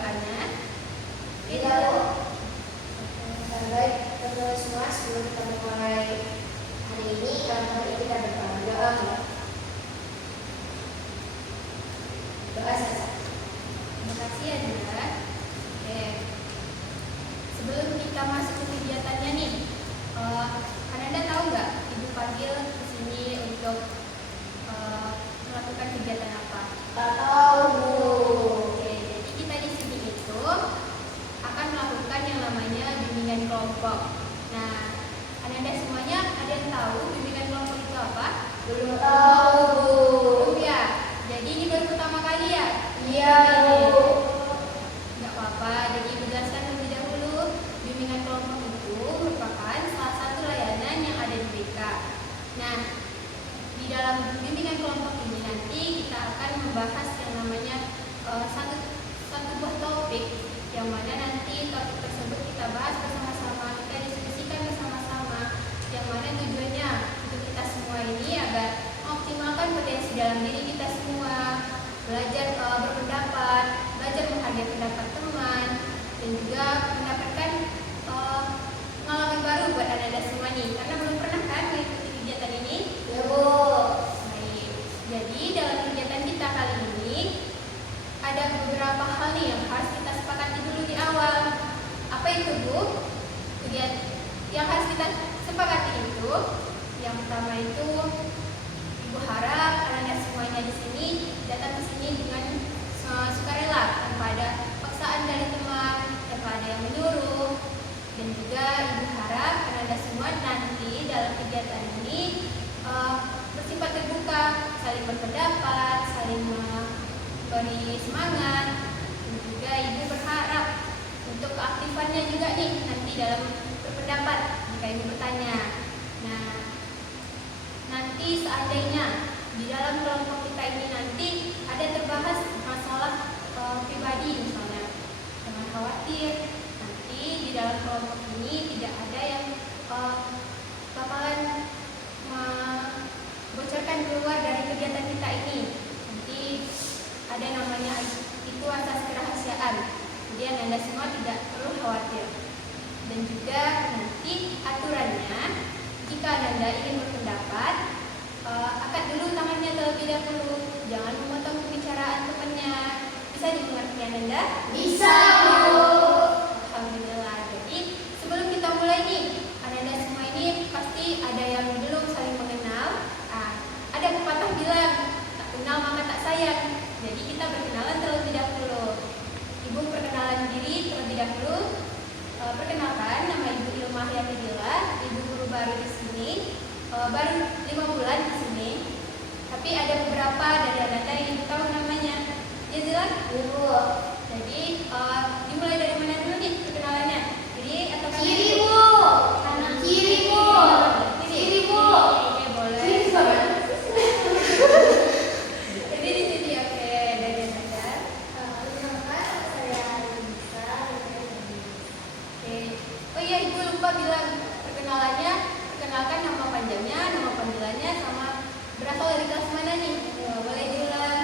doanya. Iya, Bu. Baik, teman-teman semua, sebelum kita mulai hari ini, kali kita berdoa. Doa saja. Terima kasih ya Dila. Oke. Sebelum kita masuk ke kegiatannya nih, Anda tahu nggak Ibu panggil ke sini untuk melakukan kegiatan apa? Tak tahu, Bu. Oke, jadi kita di sini itu akan melakukan yang namanya bimbingan kelompok. Nah, Anda semuanya ada yang tahu bimbingan kelompok itu apa? Belum tahu, Bu. Belum ya? Jadi ini baru pertama kali ya? Iya, Bu. Nggak apa-apa, jadi Ibu jelaskan terlebih dahulu. Bimbingan kelompok itu merupakan salah satu layanan yang ada di BK. Nah, di dalam bimbingan kelompok ini nanti kita akan membahas yang namanya satu buah topik, yang mana nanti topik tersebut kita bahas bersama-sama, kita diskusikan bersama-sama, yang mana tujuannya untuk kita semua ini agar mengoptimalkan potensi dalam diri kita semua, belajar berpendapat, belajar menghargai pendapat teman, dan juga mendapatkan pengalaman baru buat Anda semua nih, karena belum pernah kan mengikuti kegiatan ini. Ya, Bu. Baik, jadi dalam kegiatan kita kali ini ada beberapa hal nih yang harus kita sepakati dulu di awal. Apa itu, Bu? Kegiatan yang harus kita sepakati itu, yang pertama itu Ibu harap Anda semuanya di sini datang ke sini dengan sukarela, tanpa ada paksaan dari teman, tanpa ada yang menyuruh. Dan juga Ibu harap Anda semua nanti dalam kegiatan ini bersifat terbuka, saling berpendapat, saling memberi semangat. Dan juga Ibu berharap untuk keaktifannya juga nih nanti dalam berpendapat jika Ibu bertanya. Nah, nanti seandainya di dalam kelompok kita ini nanti ada terbahas masalah pribadi misalnya, jangan khawatir, nanti di dalam kelompok ini tidak ada yang bakalan membocorkan keluar dari kegiatan kita ini. Nanti ada namanya itu asas kerahasiaan, jadi Anda semua tidak perlu khawatir. Dan juga nanti aturannya, jika Anda ingin berpendapat, angkat dulu tangannya terlebih dahulu, jangan memotong pembicaraan temannya. Bisa dimengerti Anda? Bisa, Bu. Alhamdulillah. Jadi sebelum kita mulai nih, Anda semua ini pasti ada yang belum saling mengenal. Ada pepatah bilang, tak kenal maka tak sayang. Jadi kita berkenalan terlebih dahulu. Ibu perkenalan diri terlebih dahulu. Perkenalkan, nama Ibu Ilma Yatidila, Ibu guru baru di sini. Baru 5 bulan di sini. Tapi ada beberapa dari Anda yang Ibu tahu namanya. Ya jelas? Ibu. Jadi dimulai dari mana dulu nih perkenalannya? Kiri atau kanan? Kiri, Bu. Kanan. Kiri, Bu. Kiri, Bu. Oke, boleh. Kiri, Bu. Jadi di sini, oke, dari Anda. Oke. Oh iya, Ibu lupa bilang perkenalannya. Perkenalkan nama panjangnya, nama panggilannya, sama berasal dari kelas mana nih? Boleh diulang.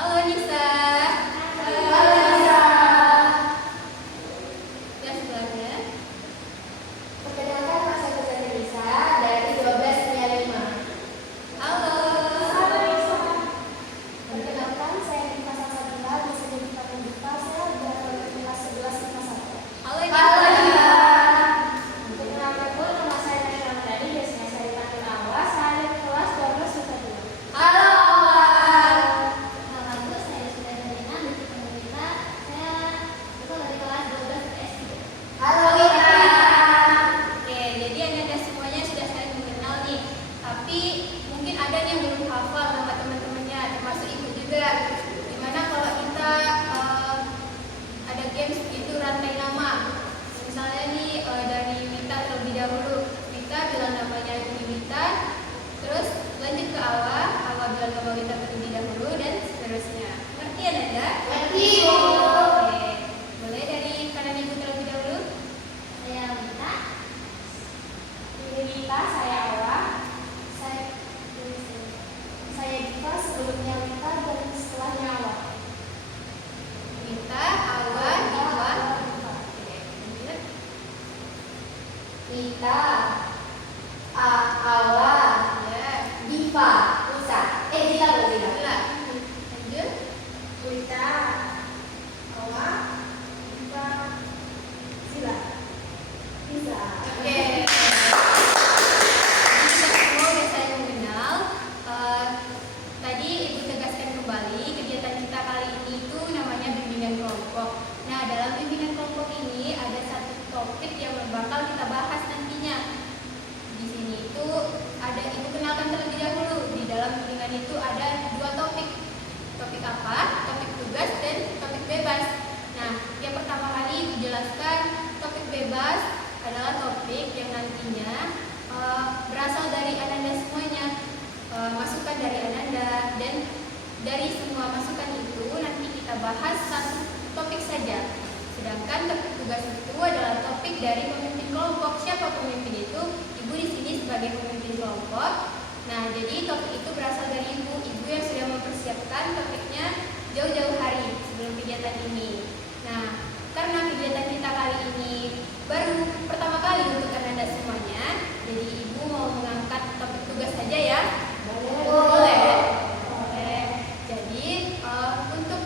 Halo Nisa. Halo, Nisa. Yang sebelahnya. Perkenalkan, nama saya Nisa dari 1295. Halo. Perkenalkan, saya Diva Salsabila, bisa dipanggil Diva. Saya berasal dari kelas 11 IPA 1. Halo. Halo, Diva. Perkenalkan, Bu, nama saya Nasional Tadi, biasanya saya dipanggil Awa. Saya dari kelas 12 IPA 2. Halo. Perkenalkan, Bu, saya sudah Dalina, dipanggil Dita. Saya berasal dari kelas 12 IPS 3. Halo, Dita. Oke, jadi Anda semuanya sudah saling mengenal nih. Tapi mungkin ada nih yang belum hafal nama teman-temannya, termasuk Ibu juga. Dimana kalau kita ada games itu rantai nama. Misalnya nih dari Wita terlebih dahulu. Wita bilang namanya Wita, terus lanjut ke Awa bilang nama Wita terlebih dahulu, dan seterusnya. Ngerti ya Nanda? Ngerti, Bu. Oke, boleh dari kanan Ibu terlebih dahulu. Saya Wita. Ini Wita, saya Awa. Saya Diva, kalian itu ada dua topik. Topik apa? Topik tugas dan topik bebas. Nah, yang pertama kali dijelaskan topik bebas adalah topik yang nantinya berasal dari Ananda semuanya, masukan dari Ananda, dan dari semua masukan itu nanti kita bahas satu topik saja. Sedangkan topik tugas itu adalah topik dari pemimpin kelompok. Siapa pemimpin itu? Ibu di sini sebagai pemimpin kelompok. Nah, jadi topik itu berasal dari ibu yang sudah mempersiapkan topiknya jauh-jauh hari sebelum kegiatan ini. Nah, karena kegiatan kita kali ini baru pertama kali untuk Ananda semuanya, jadi ibu mau mengangkat topik tugas saja ya? Boleh. Jadi untuk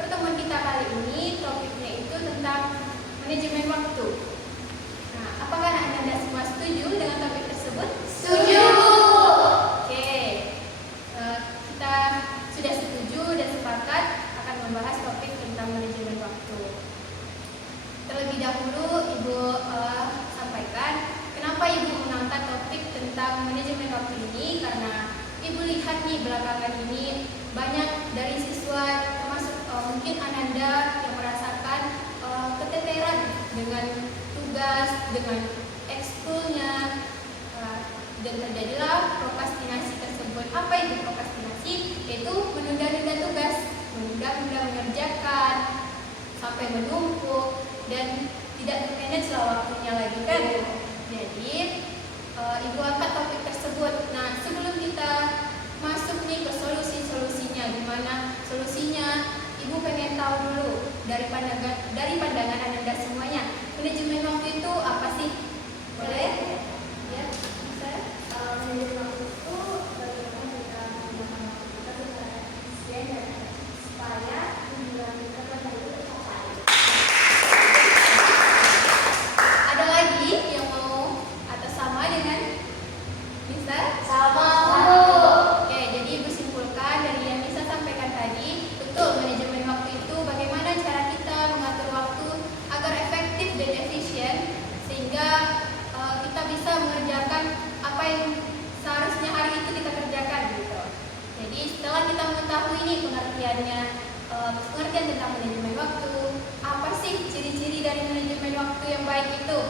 pertemuan kita kali ini topiknya itu tentang manajemen waktu. Nah, apakah Ananda semua setuju dengan topik tersebut? Setuju. Oke, kita sudah setuju dan sepakat akan membahas topik tentang manajemen waktu. Terlebih dahulu Ibu sampaikan kenapa Ibu mengangkat topik tentang manajemen waktu ini, karena Ibu lihat nih belakangan ini banyak dari siswa termasuk mungkin Ananda yang merasakan keteteran dengan tugas, dengan ekskulnya, dan terjadilah prokrastinasi tersebut. Apa itu prokrastinasi? Yaitu menunda-nunda tugas, menunda-nunda mengerjakan sampai menumpuk dan tidak termanage waktunya lagi kan. Jadi Ibu angkat topik tersebut. Nah, sebelum kita masuk nih ke solusinya, gimana solusinya, Ibu pengen tahu dulu dari pandangan Ananda semuanya, manajemen waktu itu apa sih? Boleh? Ya, bisa. Manajemen waktu itu bagaimana kita menggunakan waktu kita secara efisien dan supaya tujuan kita pada itu tercapai. Ada lagi yang mau atau sama dengan Nisa? Sama. Oke, jadi Ibu simpulkan dari yang Nisa sampaikan tadi, betul manajemen waktu itu bagaimana cara kita mengatur waktu agar efektif dan efisien sehingga kita bisa mengerjakan apa yang seharusnya hari itu kita kerjakan gitu. Jadi setelah kita mengetahui ini pengertian tentang manajemen waktu, apa sih ciri-ciri dari manajemen waktu yang baik itu?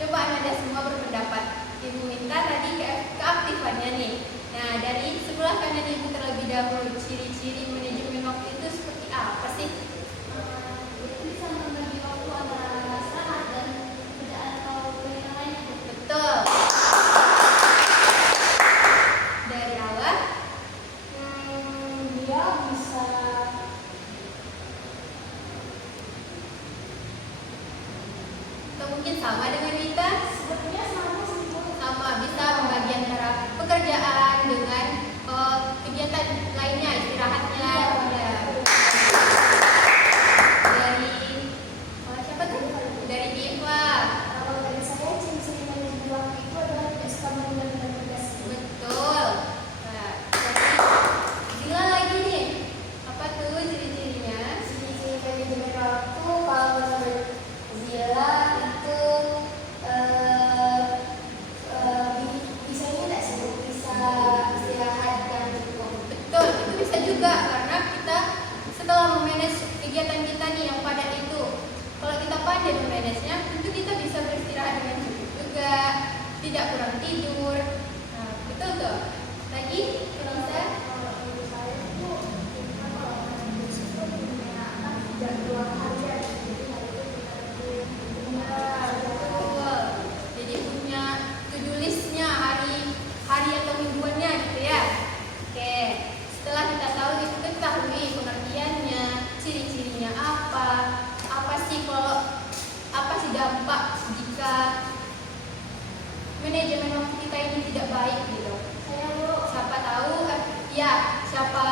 Coba Anda semua berpendapat. Ibu minta tadi keaktifannya nih. Nah, dari sebelah kanan Ibu terlebih dahulu, ciri-ciri manajemen waktu itu seperti apa sih? Itu bisa membagi waktu antara istirahat dan pekerjaan atau kegiatan lainnya. Betul. Dari awal? Dia bisa Atau mungkin sama dengan Wita? sebenarnya Sama, bisa membagi antara pekerjaan dengan kegiatan lainnya, istirahatnya. Ya. Dari siapa tuh? Dari Diva. kalau dari saya ciri-ciri manajemen waktu itu adalah tidak suka menunda tugas. Betul. Nah, jadi Zila lagi nih. Apa tuh ciri-cirinya? Ciri-ciri manajemen waktu kalau menurut Zila itu bisanya tidak sih bisa istirahat yang cukup. Betul, itu bisa juga karena kita setelah memanage kegiatan kita nih yang padat itu, kalau kita pandai memanagenya, tentu kita bisa beristirahat dengan cukup juga, tidak kurang tidur. Nah, betul tuh. Lagi, bisa? Kalau menurut saya itu kalau manajemen itu punya jadwal harian, jadi hari itu kita tentuin Betul. Jadi punya to-do list-nya hari atau mingguannya gitu ya. Oke, setelah kita tahu itu ketahui pengertiannya, ciri-cirinya apa sih dampak jika manajemen waktu kita ini tidak baik gitu. Siapa tahu siapa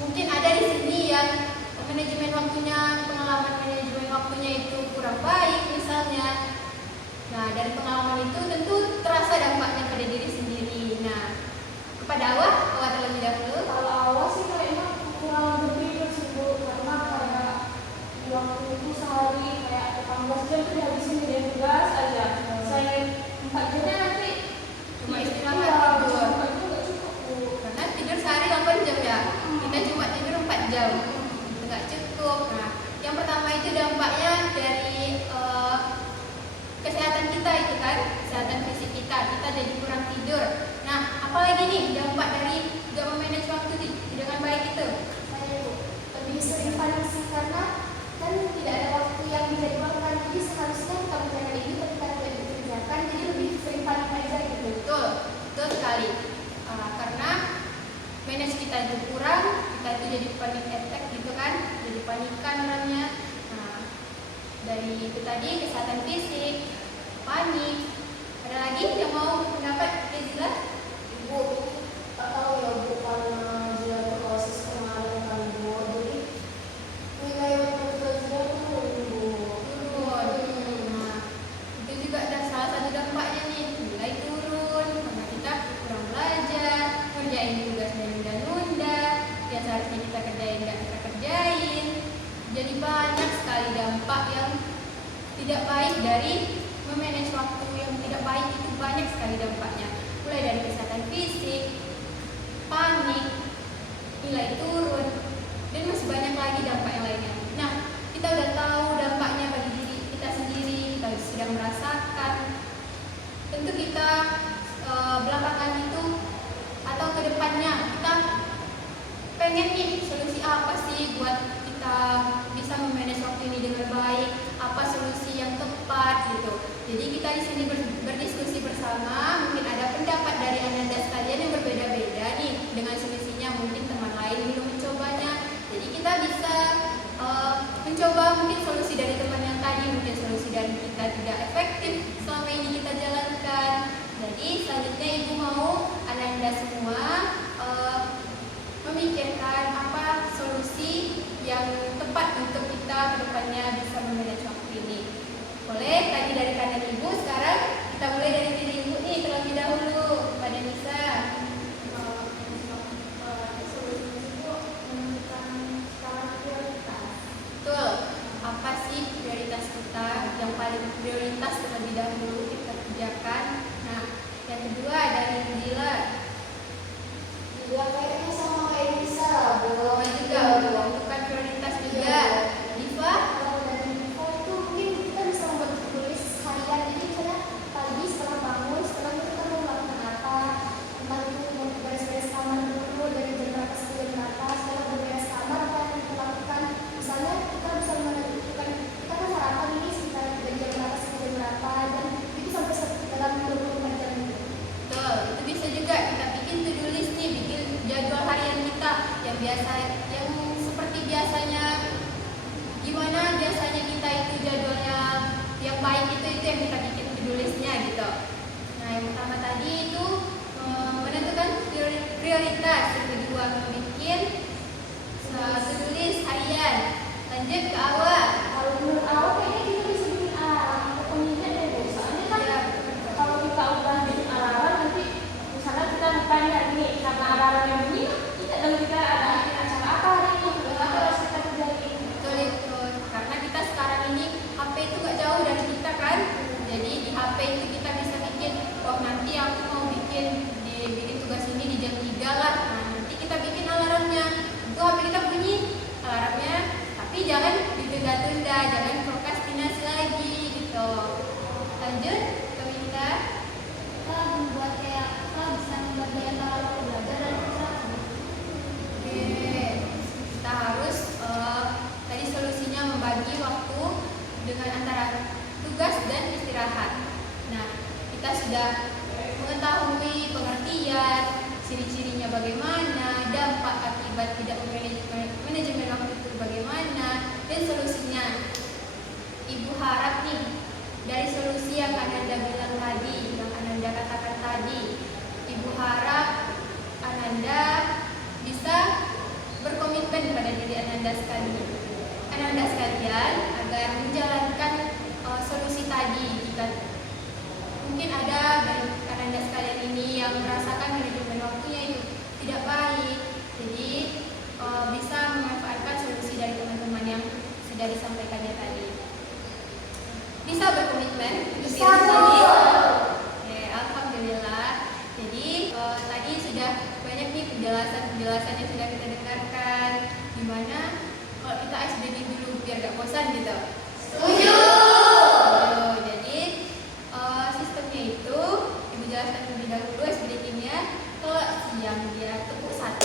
mungkin ada di sini yang pengalaman manajemen waktunya itu kurang baik misalnya. Nah, dari pengalaman itu tentu terasa dampaknya pada diri sendiri. Nah, kepada Awah terlebih dahulu. Kalau awal sih kayaknya kurang berpikir sih Bu, karena kayak waktu itu sehari kayak 18 jam tuh dihabisin dengan tugas aja. Saya 4 jamnya nanti Cuma iya, istirahat tidur. cuma itu nggak cukup kita jadi kurang tidur. Nah, apalagi nih dampak dari gak memanage waktu dengan baik itu? Saya Bu, lebih sering panik sih karena kan tidak ada waktu yang dijadwalkan. Jadi seharusnya kita mencari ini ketika tidak dikerjakan, jadi lebih sering panik aja gitu. Betul, betul sekali. Karena manage kita itu kurang, kita itu jadi panic attack gitu kan, jadi panikan orangnya. Nah, dari itu tadi kesehatan fisik, panik. Ada lagi yang mau pendapat Rizla? Ibu, tak tahu ya Bu, karena dia berproses kemarin kan Bu, jadi nilai waktu kerja itu turun Bu. Nah, itu juga ada salah satu dampaknya nih, nilai turun karena kita kurang belajar, kerjain tugasnya nunda-nunda, yang seharusnya kita kerjain nggak kita kerjain. Jadi banyak sekali dampak yang tidak baik dari memanage waktu yang tidak baik itu, banyak sekali dampaknya. Mulai dari kesehatan fisik, panik, nilai turun, dan masih banyak lagi dampak yang lainnya. Nah, kita udah tahu dampaknya bagi diri kita sendiri, kita sudah merasakan. Tentu kita belakangan itu atau kedepannya kita pengen nih solusi apa sih buat kita bisa memanage waktu ini dengan baik, apa solusi yang tepat gitu. Jadi kita di sini berdiskusi bersama, mungkin ada pendapat dari Anda sekalian yang berbeda-beda nih dengan solusinya, mungkin teman lain belum mencobanya. Jadi kita bisa mencoba mungkin solusi dari teman yang tadi, mungkin solusi dari kita tidak efektif selama ini kita jalankan. Jadi selanjutnya Ibu mau Anda semua memikirkan apa solusi yang tepat untuk kita ke depannya bisa memanage waktu ini. Boleh tadi dari kanan Ibu, sekarang kita mulai dari diri Ibu nih terlebih dahulu. Pada Nisa. Solusi Ibu menentukan skala prioritas. Betul. Apa sih prioritas kita yang paling prioritas terlebih dahulu kita kerjakan? Nah, yang kedua dari Dila. Ya kayaknya sama kayak bisa lah Bu. Sama juga menentukan prioritas juga. Diva. Kalau dari info itu mungkin kita bisa membuat tulis harian. Jadi misalnya pagi setelah bangun, setelah itu kita mau melakukan apa, entah itu mau beres-beres kamar dulu dari jam berapa sampai jam berapa. Setelah beres kamar apa yang kita lakukan, misalnya kita bisa menentukan kita kan sarapan ini sekitar dari jam berapa sampai jam berapa, dan itu sampai dalam 24 jam itu. Betul, itu bisa juga kita bikin to-do list nih, bikin jadwal harian kita yang seperti biasanya. Gimana biasanya kita itu jadwalnya yang baik itu yang kita bikin to-do listnya gitu. Nah, yang pertama tadi itu menentukan prioritas, yang kedua bikin to-do list harian. Lanjut ke awal. Kalau menurut awal kayaknya kita bisa bikin alarm atau pengingat deh Bu. Soalnya kan kalau kita udah bikin alarm nanti misalnya kita tanya gini, karena alarm yang bunyi kita tahu kita ada acara apa hari ini, apa harus kita kerjain. Betul itu, karena kita sekarang ini HP itu gak jauh dari kita kan. Jadi di HP itu kita bisa bikin, oh nanti aku mau bikin tugas ini di jam 3 lah. Nah, nanti kita bikin alarmnya. Itu HP kita bunyi alarmnya, tapi jangan ditunda-tunda, jangan prokrastinasi lagi gitu. Lanjut ke Winda. Kita membuat kayak apa bisa membuat daya tarik waktu belajar dan konsentrasi. Oke, kita harus tadi solusinya membagi waktu dengan antara tugas dan istirahat. Nah, kita sudah mengetahui pengertian, ciri-cirinya bagaimana, dampak akibat tidak manajemen waktu itu bagaimana, dan solusinya. Ibu harap nih dari solusi yang Ananda bilang tadi, yang Ananda katakan tadi, Ibu harap Ananda bisa berkomitmen pada diri Ananda sekalian agar menjalankan solusi tadi. Jika mungkin ada dari Ananda sekalian ini yang merasakan manajemen waktunya itu tidak baik, jadi bisa memanfaatkan solusi dari teman-teman yang sudah disampaikannya tadi. Bisa berkomitmen untuk diri sendiri. Oke, alhamdulillah. Jadi tadi sudah banyak nih penjelasan yang sudah kita dengarkan. Gimana kalau kita SDG dulu biar gak bosan gitu? Setuju. Jadi sistemnya itu Ibu jelaskan lebih dahulu SPD kimia. Kalau siang dia tepuk 1.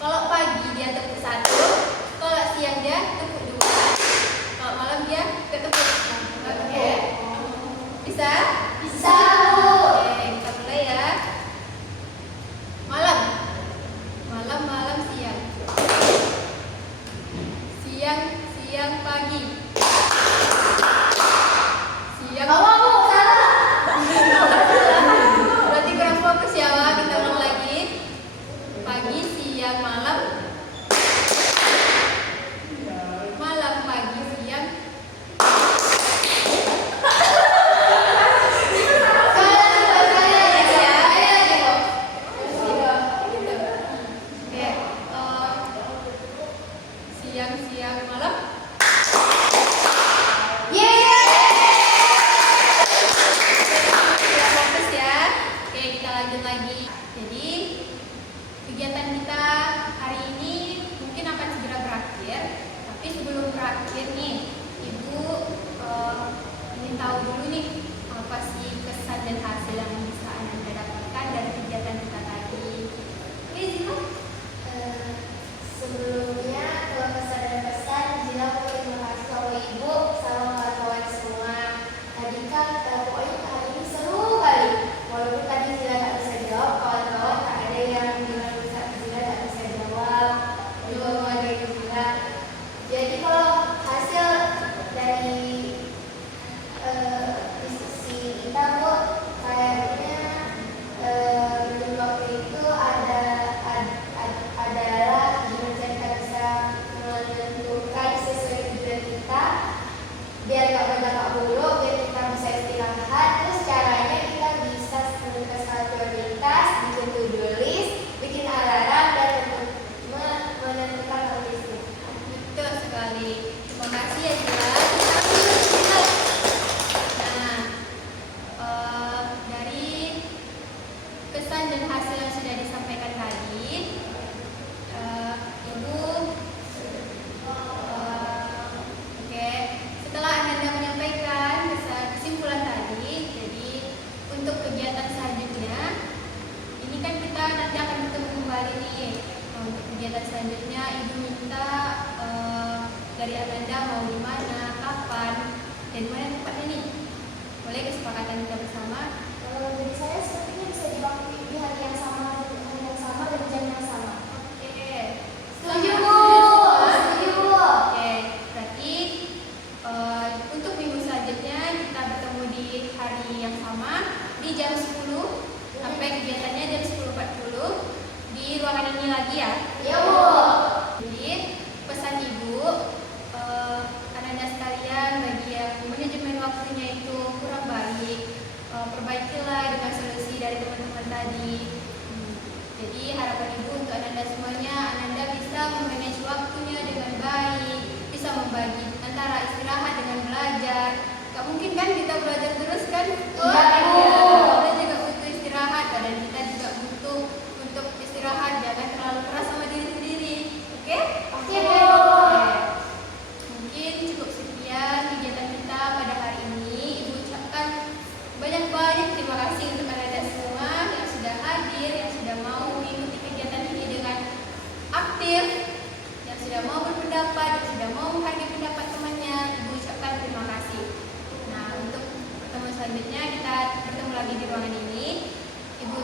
Kalau pagi dia tepuk 1. Kalau siang dia tepuk 2. Kalau malam dia ketepuk. Oke. Bisa? Bisa, Bu. Oke, kita mulai ya. Malam. Malam siang. Siang pagi. Siang. Bawa, Bu, salah. Berarti kurang fokus ya, Wak. Kita ulang lagi. Pagi, siang, malam. Malam, pagi, siang. Siang, malam. Sudah fokus ya. Oke, kita lanjut lagi. Jadi kegiatan kita hari ini mungkin akan segera berakhir. Tapi sebelum berakhir nih, Ibu ingin tahu dulu nih apa sih kesan dan hasil yang bisa Anda dapatkan dari kegiatan kita tadi. Oke, Zila. Sebelumnya, kalau kesan dan pesan, Zila mau terima kasih sama Ibu sama kawan-kawan semua. Tadi kan pokoknya hari ini seru kali. Walaupun tadi Zila tak bisa jawab, kawan-kawan tak ada yang bilang bisa Zila tak bisa jawab. Juga mau ada yang bilang. Jadi kalau hasil dari diskusi kita, Bu, kayaknya waktu itu adalah gimana kita bisa menentukan sesuai tujuan kita biar gak berdampak buruk, biar kita bisa istirahat. Terus caranya kita bisa menentukan skala prioritas, bikin to-do list, bikin alarm, dan menentukan waktu istirahat. Betul sekali. Terima kasih ya, Zila. Nah, dari pesan dan hasil yang sudah disampaikan tadi, Ibu, oke, setelah Anda menyampaikan kesimpulan tadi, jadi untuk kegiatan selanjutnya, ini kan kita nanti akan bertemu kembali nih. Nah, untuk kegiatan selanjutnya, Ibu minta dari Anda mau di mana, kapan, dan mana tempatnya nih? Boleh kesepakatan kita bersama? Kalau dari saya sepertinya bisa dibagi di hari yang sama dan jam yang sama. Oke. Setuju, Bu. Setuju, Bu. Oke, berarti untuk minggu selanjutnya kita bertemu di hari yang sama di jam 10 sampai kegiatannya jam 10.40 di ruangan ini lagi ya. Iya, Bu. Jadi pesan Ibu, anak-anak sekalian bagi yang manajemen waktunya itu kurang baik, perbaikilah dengan solusi dari teman-teman tadi. Jadi harapan Ibu untuk anak-anak semuanya, anak-anak bisa memanage waktunya dengan baik, bisa membagi antara istirahat dengan belajar. Gak mungkin kan kita belajar terus kan? Iya, Bu. Kita juga butuh istirahat, badan kita juga butuh untuk istirahat, jangan terlalu keras sama diri sendiri. Oke? Oke, Bu. Mungkin cukup sekian kegiatan kita pada hari ini. Ibu ucapkan banyak-banyak terima kasih untuk anak-anak semua yang sudah hadir, yang sudah mau mengikuti kegiatan ini dengan aktif, yang sudah mau berpendapat, yang sudah mau menghargai pendapat temannya. Ibu ucapkan terima kasih. Nah, untuk pertemuan selanjutnya kita bertemu lagi di ruangan ini. Ibu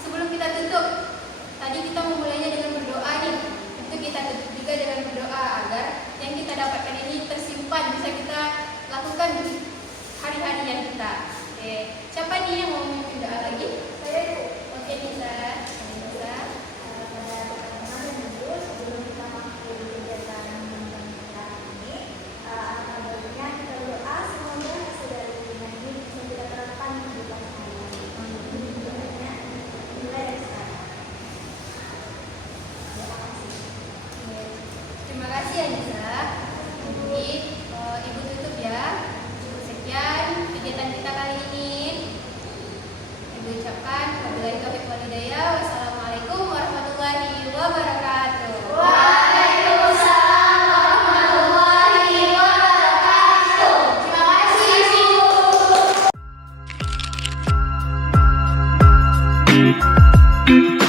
sebelum kita tutup, tadi kita memulainya dengan berdoa nih. Tentu kita tutup juga dengan berdoa agar yang kita dapatkan ini tersimpan, bisa kita lakukan hari-harian kita. Oke, siapa nih yang mau memimpin doa lagi? Saya, Bu. Oke, Nisa. Nisa. Pada teman-teman dan Ibu, sebelum kita mengakhiri kegiatan kita ini, alangkah baiknya kita berdoa semoga hasil dari kegiatan ini bisa kita terapkan di kehidupan sehari-hari. Doanya mulai dari sekarang. Terima kasih. Oke. Terima kasih ya, Nisa. Jadi Ibu tutup ya. Cukup sekian kegiatan kita kali ini. Ibu ucapkan wabillahi taufiq wal hidayah. Wassalamualaikum warahmatullahi wabarakatuh. Waalaikumsalam warahmatullahi wabarakatuh. Terima kasih, Bu. Thank